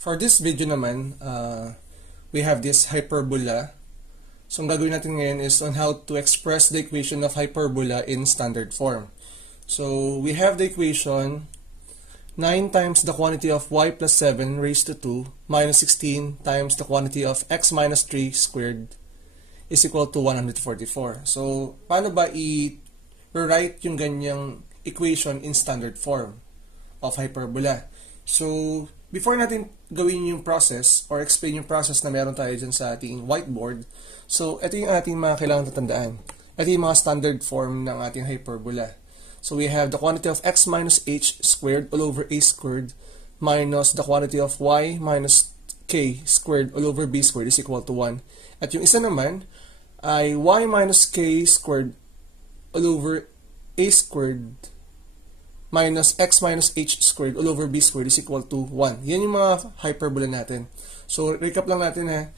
For this video naman, we have this hyperbola. So, ang gagawin natin ngayon is on how to express the equation of hyperbola in standard form. So, we have the equation 9 times the quantity of y plus 7 raised to 2 minus 16 times the quantity of x minus 3 squared is equal to 144. So, paano ba i-write yung ganyang equation in standard form of hyperbola? So, before natin gawin yung process or explain yung process na meron tayo dyan sa ating whiteboard, so ito yung ating mga kailangan tatandaan. Ito yung mga standard form ng ating hyperbola. So we have the quantity of x minus h squared all over a squared minus the quantity of y minus k squared all over b squared is equal to 1. At yung isa naman ay y minus k squared all over a squared minus x minus h squared all over b squared is equal to 1. Yan yung mga hyperbola natin. So, recap lang natin ha.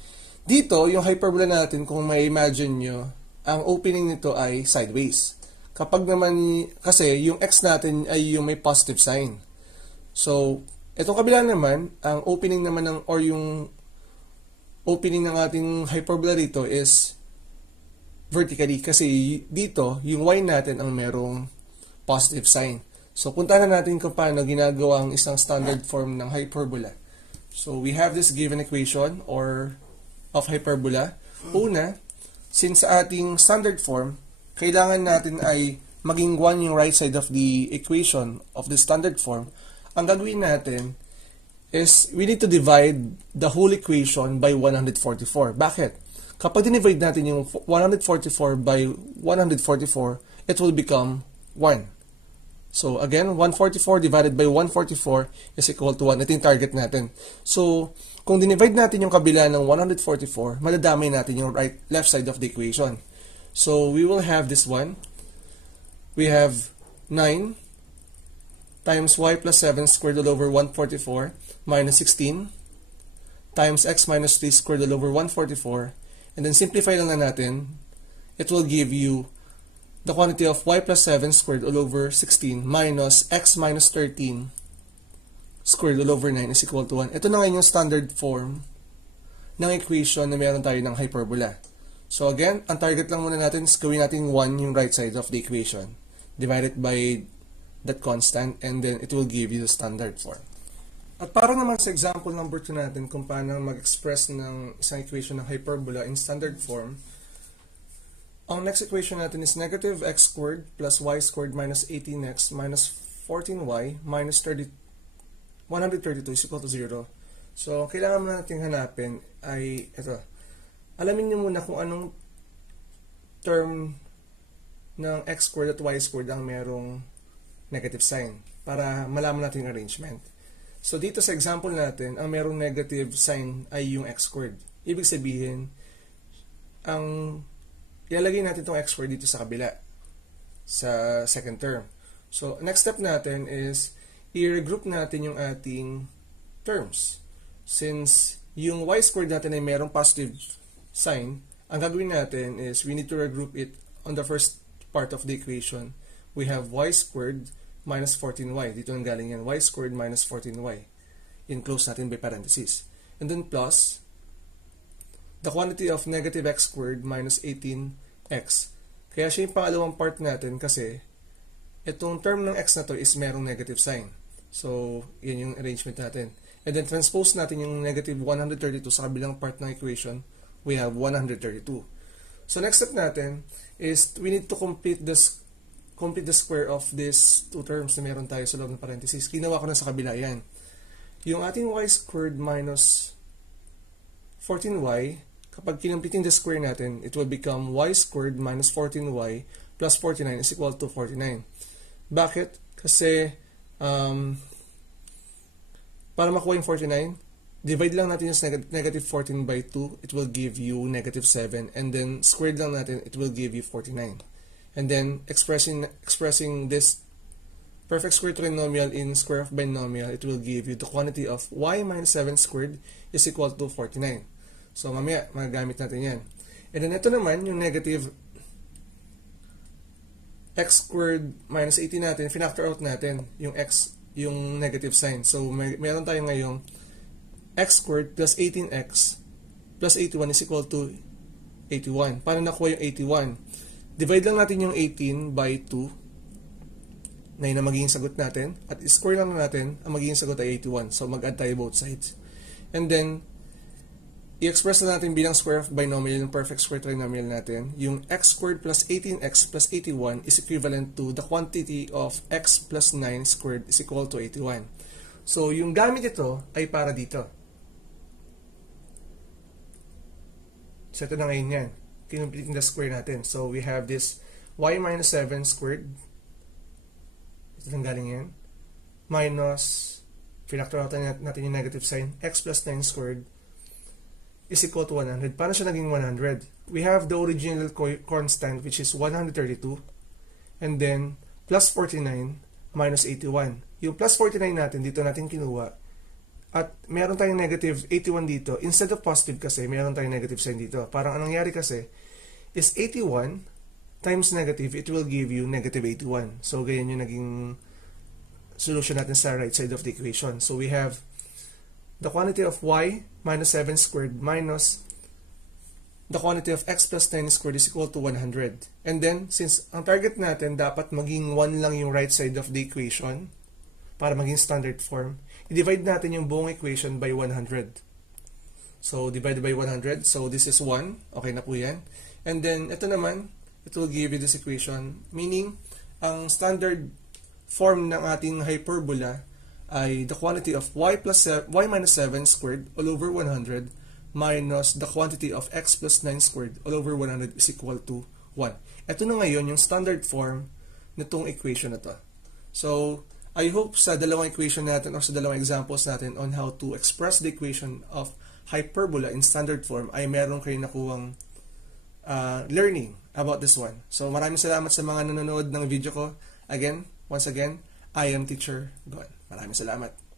Dito, yung hyperbola natin, kung may imagine nyo, ang opening nito ay sideways. Kapag naman, kasi yung x natin ay yung may positive sign. So, itong kabila naman, ang opening naman ng, or yung opening ng ating hyperbola dito is vertically. Kasi dito, yung y natin ang merong positive sign. So, puntahan na natin kung paano ginagawa ang isang standard form ng hyperbola. So, we have this given equation or of hyperbola. Una, since sa ating standard form, kailangan natin ay maging 1 yung right side of the equation of the standard form. Ang gagawin natin is we need to divide the whole equation by 144. Bakit? Kapag dinivide natin yung 144 by 144, it will become 1. So, again, 144 divided by 144 is equal to 1. Ito yung target natin. So, kung dinivide natin yung kabila ng 144, madadamay natin yung left side of the equation. So, we will have this one. We have 9 times y plus 7 squared all over 144 minus 16 times x minus 3 squared all over 144. And then, simplify lang na natin. It will give you the quantity of y plus 7 squared all over 16 minus x minus 13 squared all over 9 is equal to 1. Ito na ngayon yung standard form ng equation na meron tayo ng hyperbola. So again, ang target lang muna natin is gawin natin 1 yung right side of the equation. Divide it by that constant and then it will give you the standard form. At para naman sa example number 2 natin kung paano mag-express ng isang equation ng hyperbola in standard form, ang next equation natin is negative x squared plus y squared minus 18x minus 14y minus 132 is equal to 0. So, kailangan mo natin hanapin ay ito. Alamin niyo muna kung anong term ng x squared at y squared ang merong negative sign para malaman natin yung arrangement. So, dito sa example natin, ang merong negative sign ay yung x squared. Ibig sabihin, ang ilalagay natin itong x squared dito sa kabila, sa second term. So, next step natin is, i-regroup natin yung ating terms. Since yung y squared natin ay merong positive sign, ang gagawin natin is, we need to regroup it on the first part of the equation. We have y squared minus 14y. Dito ang galing yan, y squared minus 14y. Enclose natin by parentheses. And then plus, the quantity of negative x squared minus 18x. Kaya siya yung pangalawang part natin kasi itong term ng x na to is merong negative sign. So, yan yung arrangement natin. And then transpose natin yung negative 132 sa kabilang part ng equation. We have 132. So, next step natin is we need to complete the square of these two terms na meron tayo sa loob ng parentheses. Ginawa ko na sa kabila yan. Yung ating y squared minus 14y, kapag kinumpliting the square natin, it will become y squared minus 14y plus 49 is equal to 49. Bakit? Kasi, para makuha yung 49, divide lang natin yung negative 14 by 2, it will give you negative 7. And then, squared lang natin, it will give you 49. And then, expressing this perfect square trinomial in square of binomial, it will give you the quantity of y minus 7 squared is equal to 49. So, mamaya, magagamit natin yan. And then, ito naman, yung negative x squared minus 18 natin, finactor out natin yung x, yung negative sign. So, meron tayo ngayong x squared plus 18x plus 81 is equal to 81. Paano nakuha yung 81? Divide lang natin yung 18 by 2 na yun ang magiging sagot natin. At square lang natin, ang magiging sagot ay 81. So mag-add tayo both sides. And then, i-express na natin bilang square of binomial yung perfect square trinomial natin. Yung x squared plus 18x plus 81 is equivalent to the quantity of x plus 9 squared is equal to 81. So, yung gamit ito ay para dito. So, ito na ngayon yan. Kinumpleting the square natin. So, we have this y minus 7 squared. Ito lang galing yan. Minus, pinactor out natin yung negative sign, x plus 9 squared is equal to 100. Paano siya naging 100? We have the original constant which is 132. And then, plus 49 minus 81. Yung plus 49 natin, dito natin kinuha. At meron tayong negative 81 dito. Instead of positive kasi, meron tayong negative sign dito. Parang anong nangyari kasi, is 81 times negative, it will give you negative 81. So, ganyan yung naging solution natin sa right side of the equation. So, we have the quantity of y minus 7 squared minus the quantity of x plus 9 squared is equal to 100. And then, since ang target natin dapat maging 1 lang yung right side of the equation para maging standard form, i-divide natin yung buong equation by 100. So, divided by 100. So, this is 1. Okay na po yan. And then, ito naman, it will give you this equation. Meaning, ang standard form ng ating hyperbola ay the quantity of y minus 7 squared all over 100 minus the quantity of x plus 9 squared all over 100 is equal to 1. Ito na ngayon yung standard form nitong equation na to. So, I hope sa dalawang equation natin or sa dalawang examples natin on how to express the equation of hyperbola in standard form ay meron kayo nakuwang learning about this one. So, maraming salamat sa mga nanonood ng video ko. Again, once again, I am Teacher Gon. Maraming salamat.